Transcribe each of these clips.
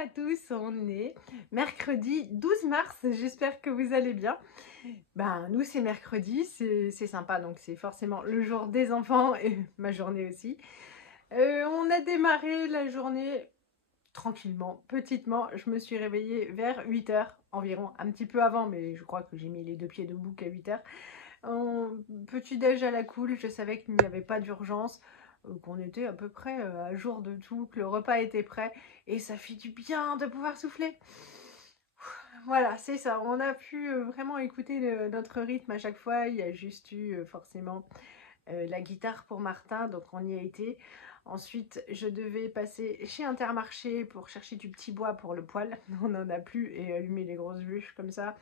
à tous, on est mercredi 12 mars, j'espère que vous allez bien. Ben nous c'est mercredi, c'est sympa, donc c'est forcément le jour des enfants et ma journée aussi. On a démarré la journée tranquillement, petitement. Je me suis réveillée vers 8 h environ, un petit peu avant, mais je crois que j'ai mis les deux pieds debout qu'à 8 h. Petit déj à la cool, je savais qu'il n'y avait pas d'urgence, qu'on était à peu près à jour de tout, que le repas était prêt et ça fait du bien de pouvoir souffler. Voilà, c'est ça, on a pu vraiment écouter notre rythme à chaque fois. Il y a juste eu forcément la guitare pour Martin, donc on y a été. Ensuite, je devais passer chez Intermarché pour chercher du petit bois pour le poêle. On n'en a plus et allumer les grosses bûches comme ça.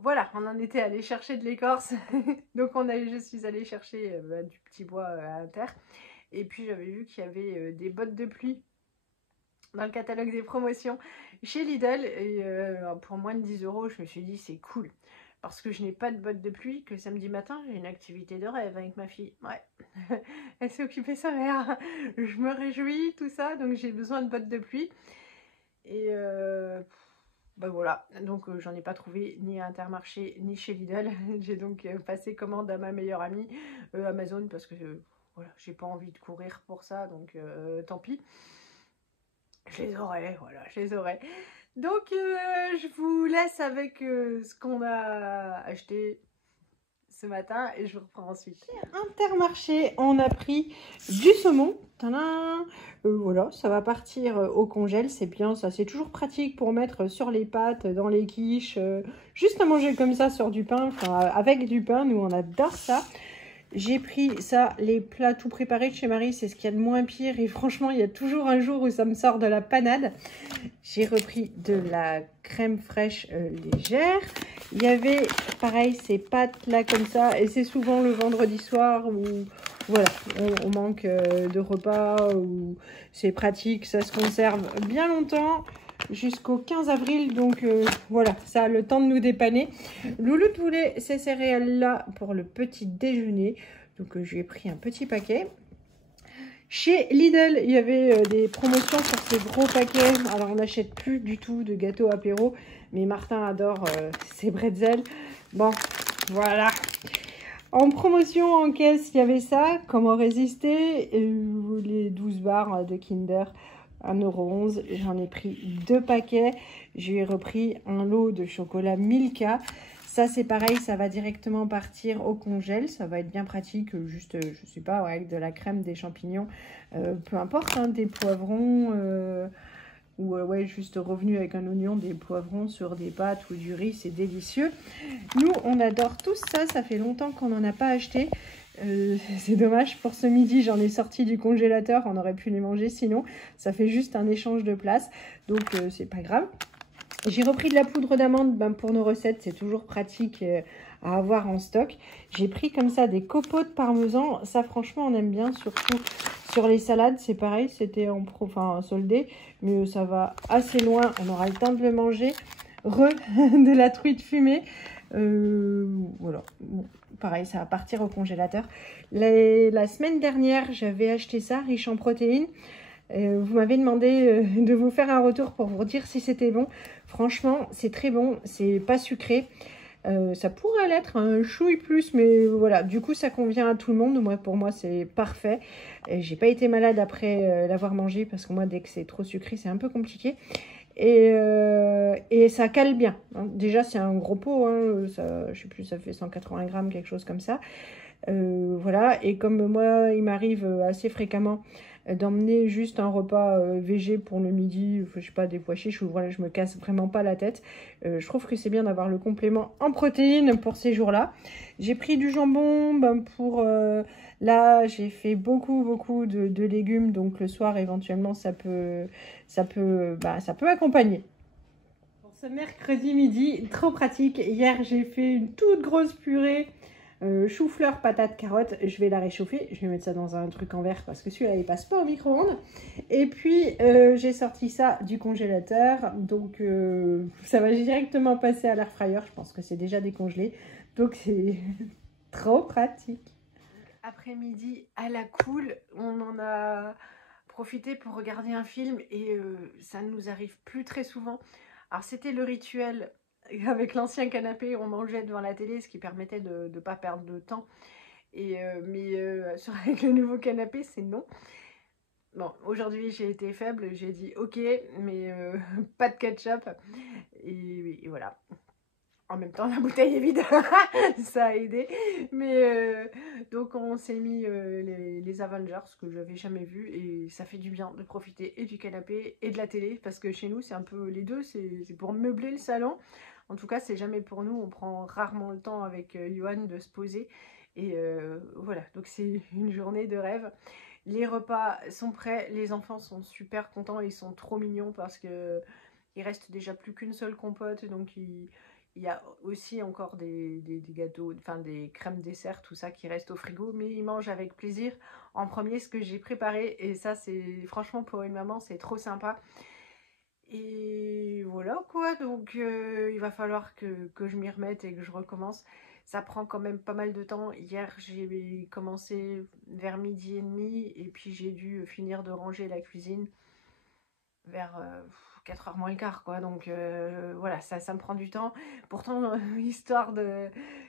Voilà, on en était allé chercher de l'écorce. Donc je suis allée chercher du petit bois à Inter. Et puis j'avais vu qu'il y avait des bottes de pluie dans le catalogue des promotions chez Lidl. Et pour moins de 10 €, je me suis dit c'est cool. Parce que je n'ai pas de bottes de pluie, que samedi matin, j'ai une activité de rêve avec ma fille. Ouais, elle s'est occupée sa mère. Je me réjouis, tout ça, donc j'ai besoin de bottes de pluie. Et ben voilà, donc j'en ai pas trouvé ni à Intermarché ni chez Lidl. J'ai donc passé commande à ma meilleure amie Amazon parce que voilà, j'ai pas envie de courir pour ça, donc tant pis. Je les aurai, voilà, je les aurai. Donc je vous laisse avec ce qu'on a acheté ce matin et je vous reprends ensuite. Intermarché, on a pris du saumon. Voilà, ça va partir au congèle, c'est bien ça, c'est toujours pratique pour mettre sur les pâtes, dans les quiches, juste à manger comme ça sur du pain, enfin avec du pain, nous on adore ça. J'ai pris ça, les plats tout préparés de chez Marie, c'est ce qu'il y a de moins pire et franchement il y a toujours un jour où ça me sort de la panade. J'ai repris de la crème fraîche légère. Il y avait pareil ces pâtes là comme ça et c'est souvent le vendredi soir où voilà, on manque de repas, ou c'est pratique, ça se conserve bien longtemps jusqu'au 15 avril, donc voilà, ça a le temps de nous dépanner. Louloute voulait ces céréales là pour le petit déjeuner, donc je lui ai pris un petit paquet. Chez Lidl, il y avait des promotions sur ces gros paquets. Alors, on n'achète plus du tout de gâteaux apéro, mais Martin adore ces bretzels. Bon, voilà. En promotion, en caisse, il y avait ça. Comment résister? Les 12 barres de Kinder, 1,11 €. J'en ai pris 2 paquets. J'ai repris un lot de chocolat Milka. Ça, c'est pareil, ça va directement partir au congèle. Ça va être bien pratique, juste, je sais pas, ouais, avec de la crème, des champignons, peu importe, hein, des poivrons, ou ouais, juste revenu avec un oignon, des poivrons sur des pâtes ou du riz, c'est délicieux. Nous, on adore tous ça, ça fait longtemps qu'on n'en a pas acheté. C'est dommage, pour ce midi, j'en ai sorti du congélateur, on aurait pu les manger sinon. Ça fait juste un échange de place, donc c'est pas grave. J'ai repris de la poudre d'amande pour nos recettes, c'est toujours pratique à avoir en stock. J'ai pris comme ça des copeaux de parmesan, ça franchement on aime bien, surtout sur les salades, c'est pareil, c'était soldé, mais ça va assez loin, on aura le temps de le manger. De la truite fumée, voilà, bon, pareil, ça va partir au congélateur. La semaine dernière, j'avais acheté ça, riche en protéines. Vous m'avez demandé de vous faire un retour pour vous dire si c'était bon. Franchement, c'est très bon, c'est pas sucré. Ça pourrait l'être un chouille plus, mais voilà, du coup ça convient à tout le monde. Moi, pour moi, c'est parfait. J'ai pas été malade après l'avoir mangé parce que moi, dès que c'est trop sucré, c'est un peu compliqué. Et ça cale bien. Hein. Déjà, c'est un gros pot, hein, ça, je sais plus, ça fait 180 grammes, quelque chose comme ça. Voilà, et comme moi, il m'arrive assez fréquemment d'emmener juste un repas végé pour le midi, je sais pas, des pois chiches, ou voilà, je me casse vraiment pas la tête. Je trouve que c'est bien d'avoir le complément en protéines pour ces jours-là. J'ai pris du jambon pour... là, j'ai fait beaucoup de légumes, donc le soir, éventuellement, ça peut accompagner. Pour ce mercredi midi, trop pratique. Hier, j'ai fait une toute grosse purée chou-fleur, patate, carotte. Je vais la réchauffer. Je vais mettre ça dans un truc en verre parce que celui-là, il passe pas au micro-ondes. Et puis, j'ai sorti ça du congélateur. Donc, ça va directement passer à l'air fryer. Je pense que c'est déjà décongelé. Donc, c'est trop pratique. Après-midi à la cool, on en a profiter pour regarder un film et ça ne nous arrive plus très souvent. Alors c'était le rituel avec l'ancien canapé, on mangeait devant la télé, ce qui permettait de ne pas perdre de temps. Mais avec le nouveau canapé, c'est non. Bon, aujourd'hui j'ai été faible, j'ai dit ok, mais pas de ketchup. Et voilà. En même temps, la bouteille est vide, ça a aidé. Mais donc on s'est mis les Avengers, que je n'avais jamais vu, et ça fait du bien de profiter et du canapé et de la télé, parce que chez nous c'est un peu les deux, c'est pour meubler le salon. En tout cas, c'est jamais pour nous, on prend rarement le temps avec Johan de se poser. Et voilà, donc c'est une journée de rêve. Les repas sont prêts, les enfants sont super contents, ils sont trop mignons parce que il reste déjà plus qu'une seule compote, donc il y a aussi encore des gâteaux, enfin des crèmes dessert, tout ça qui reste au frigo, mais ils mangent avec plaisir en premier ce que j'ai préparé, et ça c'est franchement pour une maman c'est trop sympa. Et voilà quoi, donc il va falloir que je m'y remette et que je recommence. Ça prend quand même pas mal de temps. Hier, j'ai commencé vers 12h30 et puis j'ai dû finir de ranger la cuisine vers 4h moins le quart, quoi. Donc voilà, ça me prend du temps. Pourtant, histoire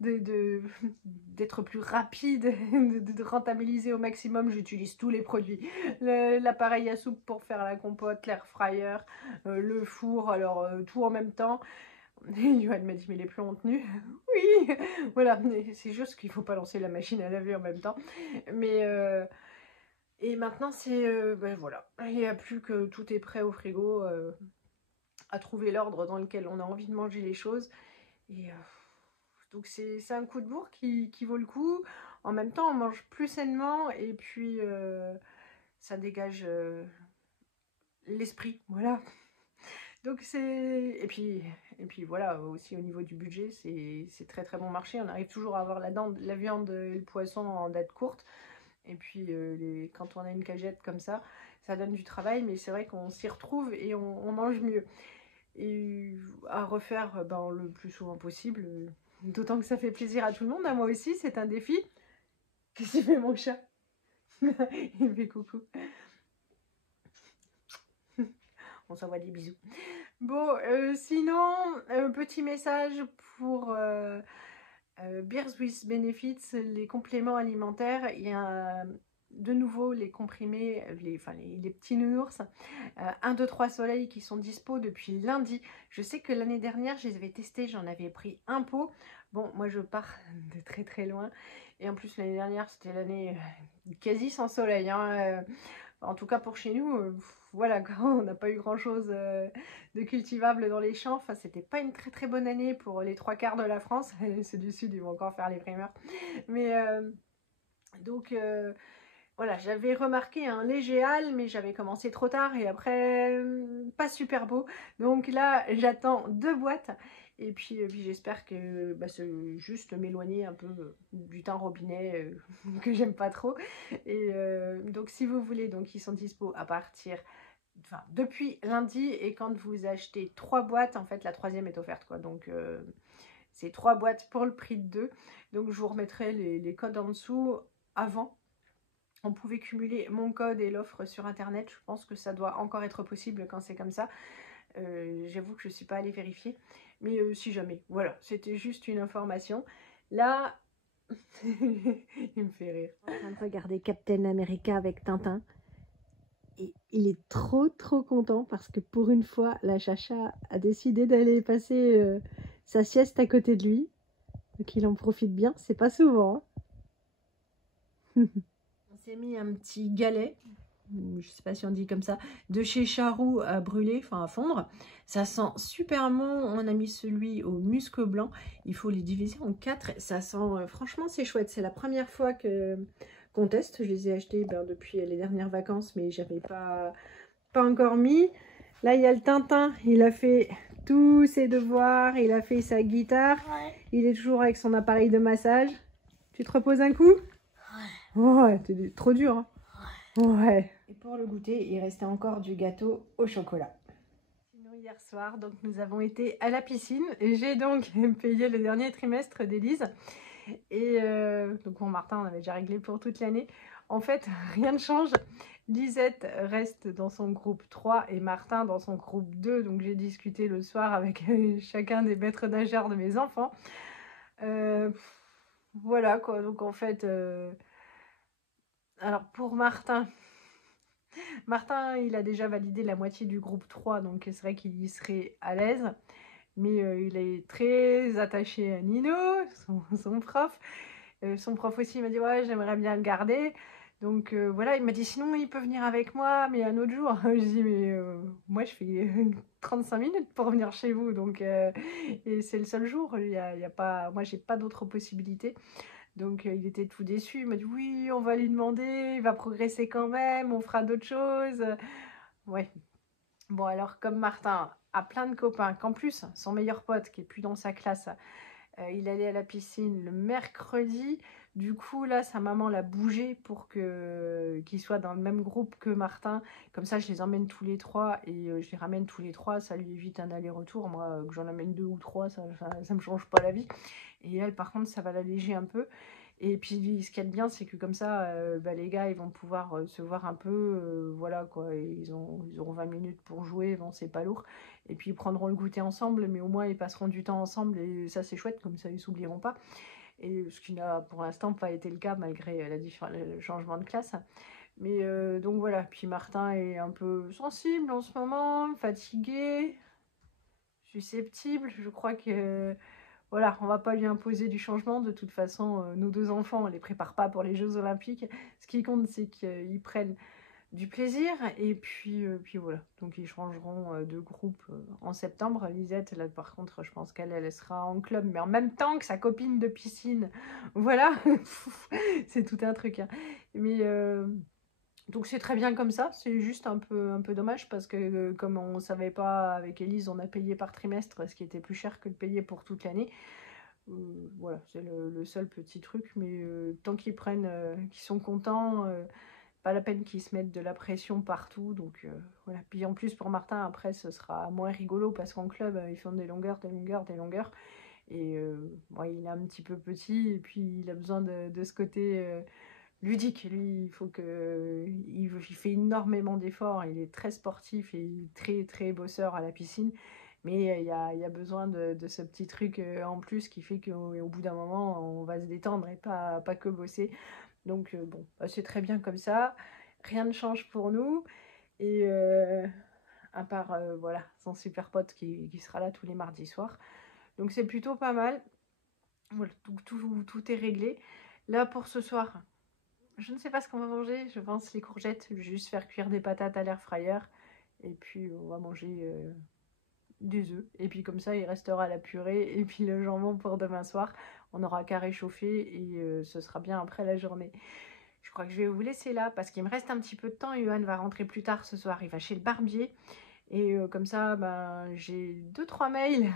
d'être plus rapide, de rentabiliser au maximum, j'utilise tous les produits. L'appareil à soupe pour faire la compote, l'air fryer, le four, alors tout en même temps. Et Johan m'a dit mais les plombs ont tenu. Oui, voilà, c'est juste qu'il faut pas lancer la machine à laver en même temps. Mais et maintenant c'est ben voilà, il n'y a plus que tout est prêt au frigo, à trouver l'ordre dans lequel on a envie de manger les choses. Et donc c'est un coup de bourre qui vaut le coup. En même temps on mange plus sainement et puis ça dégage l'esprit, voilà. Donc c'est et puis voilà, aussi au niveau du budget, c'est très très bon marché. On arrive toujours à avoir la viande et le poisson en date courte. Et puis quand on a une cagette comme ça donne du travail, mais c'est vrai qu'on s'y retrouve et on mange mieux. Et à refaire ben, le plus souvent possible, d'autant que ça fait plaisir à tout le monde. À moi aussi, c'est un défi. Qu'est-ce qu'il fait mon chat? Il fait coucou. On s'envoie des bisous. Bon, sinon, petit message pour Beers with Benefits, les compléments alimentaires. Il y a de nouveau les comprimés, les petits nounours, 1, 2, 3 soleil qui sont dispo depuis lundi. Je sais que l'année dernière, je les avais testés, j'en avais pris un pot. Bon, moi je pars de très très loin. Et en plus, l'année dernière, c'était l'année quasi sans soleil, hein. En tout cas pour chez nous, voilà, on n'a pas eu grand chose de cultivable dans les champs. Enfin, c'était pas une très très bonne année pour les 3/4 de la France. Ceux du sud, ils vont encore faire les primeurs. Mais donc voilà, j'avais remarqué un léger hâle, mais j'avais commencé trop tard et après pas super beau. Donc là, j'attends 2 boîtes. Et puis j'espère que bah, c'est juste m'éloigner un peu du thym robinet que j'aime pas trop. Et donc si vous voulez, donc ils sont dispo à partir, enfin depuis lundi, et quand vous achetez 3 boîtes, en fait la 3e est offerte, quoi. Donc c'est 3 boîtes pour le prix de 2. Donc je vous remettrai les codes en dessous. Avant, on pouvait cumuler mon code et l'offre sur internet. Je pense que ça doit encore être possible quand c'est comme ça. J'avoue que je ne suis pas allée vérifier. Mais si jamais, voilà, c'était juste une information. Là, il me fait rire. Je suis en train de regarder Captain America avec Tintin. Et il est trop content parce que pour une fois, la Chacha a décidé d'aller passer sa sieste à côté de lui. Donc il en profite bien, c'est pas souvent. Hein. On s'est mis un petit galet, je sais pas si on dit comme ça, de chez Charroux à brûler, enfin à fondre. Ça sent super bon. On a mis celui au musc blanc. Il faut les diviser en 4. Ça sent, franchement, c'est chouette. C'est la première fois qu'on teste. Je les ai achetés depuis les dernières vacances, mais j'avais pas encore mis. Là, il y a le Tintin. Il a fait tous ses devoirs. Il a fait sa guitare. Ouais. Il est toujours avec son appareil de massage. Tu te reposes un coup? Ouais, t'es trop dur. Hein. Ouais. Et pour le goûter, il restait encore du gâteau au chocolat. Sinon, hier soir, donc, nous avons été à la piscine. J'ai donc payé le dernier trimestre d'Élise. Et donc, pour Martin, on avait déjà réglé pour toute l'année. En fait, rien ne change. Lisette reste dans son groupe 3 et Martin dans son groupe 2. Donc j'ai discuté le soir avec chacun des maîtres nageurs de mes enfants. Voilà quoi, donc en fait, alors pour Martin, il a déjà validé la moitié du groupe 3, donc c'est vrai qu'il y serait à l'aise. Mais il est très attaché à Nino, son prof. Son prof aussi m'a dit ouais, j'aimerais bien le garder. Donc voilà, il m'a dit sinon il peut venir avec moi, mais un autre jour. Je dis mais moi je fais 35 minutes pour venir chez vous, donc et c'est le seul jour. Il y a pas, moi j'ai pas d'autre possibilité. Donc il était tout déçu. Il m'a dit oui, on va lui demander, il va progresser quand même, on fera d'autres choses. Ouais. Bon alors comme Martin a plein de copains, qu'en plus son meilleur pote qui est plus dans sa classe, il allait à la piscine le mercredi. Du coup, là, sa maman l'a bougé pour qu'il soit dans le même groupe que Martin. Comme ça, je les emmène tous les trois et je les ramène tous les trois. Ça lui évite un aller-retour. Moi, que j'en amène 2 ou 3, ça me change pas la vie. Et elle, par contre, ça va l'alléger un peu. Et puis, ce qu'il y a de bien, c'est que comme ça, les gars, ils vont pouvoir se voir un peu. Voilà, quoi. Et ils auront 20 minutes pour jouer. Bon, c'est pas lourd. Et puis, ils prendront le goûter ensemble. Mais au moins, ils passeront du temps ensemble. Et ça, c'est chouette. Comme ça, ils s'oublieront pas. Et ce qui n'a pour l'instant pas été le cas, malgré le changement de classe. Mais donc voilà. Puis, Martin est un peu sensible en ce moment. Fatigué. Susceptible. Je crois que... Voilà, on va pas lui imposer du changement. De toute façon, nos 2 enfants, on les prépare pas pour les Jeux Olympiques. Ce qui compte, c'est qu'ils prennent du plaisir. Et puis voilà. Donc, ils changeront de groupe en septembre. Lisette, là, par contre, je pense qu'elle sera en club, mais en même temps que sa copine de piscine. Voilà. C'est tout un truc. Hein. Mais... donc c'est très bien comme ça, c'est juste un peu dommage parce que comme on ne savait pas avec Elise, on a payé par trimestre, ce qui était plus cher que de payer pour toute l'année. Voilà, c'est le seul petit truc, mais tant qu'ils prennent, qu'ils sont contents, pas la peine qu'ils se mettent de la pression partout. Donc voilà. Puis en plus pour Martin, après ce sera moins rigolo parce qu'en club, ils font des longueurs. Et bon, il est un petit peu petit et puis il a besoin de ce côté... ludique, lui, il fait énormément d'efforts, il est très sportif et très très bosseur à la piscine, mais il y a besoin de ce petit truc en plus qui fait qu'au bout d'un moment, on va se détendre et pas que bosser. Donc bon, c'est très bien comme ça, rien ne change pour nous, et à part voilà, son super pote qui sera là tous les mardis soirs. Donc c'est plutôt pas mal, voilà, tout est réglé. Là pour ce soir, je ne sais pas ce qu'on va manger, je pense les courgettes. Je vais juste faire cuire des patates à l'air fryer. Et puis on va manger des œufs. Et puis comme ça, il restera la purée. Et puis le jambon pour demain soir. On n'aura qu'à réchauffer et ce sera bien après la journée. Je crois que je vais vous laisser là parce qu'il me reste un petit peu de temps. Johan va rentrer plus tard ce soir. Il va chez le barbier. Et comme ça, ben, j'ai 2-3 mails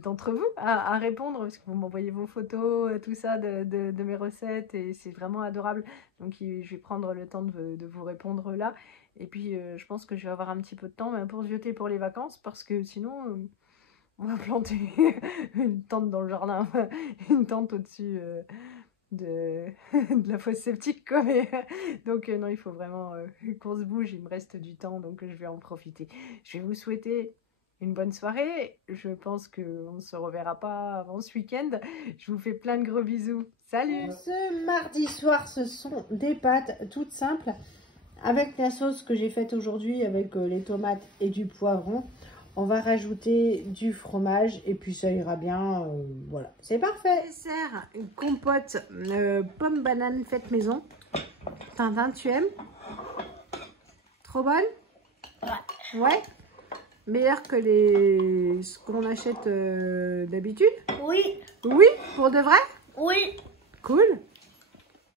d'entre vous à répondre, parce que vous m'envoyez vos photos, tout ça de mes recettes, et c'est vraiment adorable. Donc je vais prendre le temps de vous répondre là. Et puis je pense que je vais avoir un petit peu de temps pour zioter pour les vacances, parce que sinon on va planter une tente dans le jardin, une tente au-dessus de la fosse septique, quoi. Mais, donc non, il faut vraiment qu'on se bouge, il me reste du temps, donc je vais en profiter. Je vais vous souhaiter une bonne soirée. Je pense qu'on ne se reverra pas avant ce week-end. Je vous fais plein de gros bisous. Salut! Ce mardi soir, ce sont des pâtes toutes simples avec la sauce que j'ai faite aujourd'hui avec les tomates et du poivron. On va rajouter du fromage et puis ça ira bien. Voilà, c'est parfait. Dessert, une compote pomme banane faite maison. Tintin, tu aimes? Trop bonne? Ouais. Ouais. Meilleur que ce qu'on achète d'habitude? Oui. Oui, pour de vrai? Oui. Cool.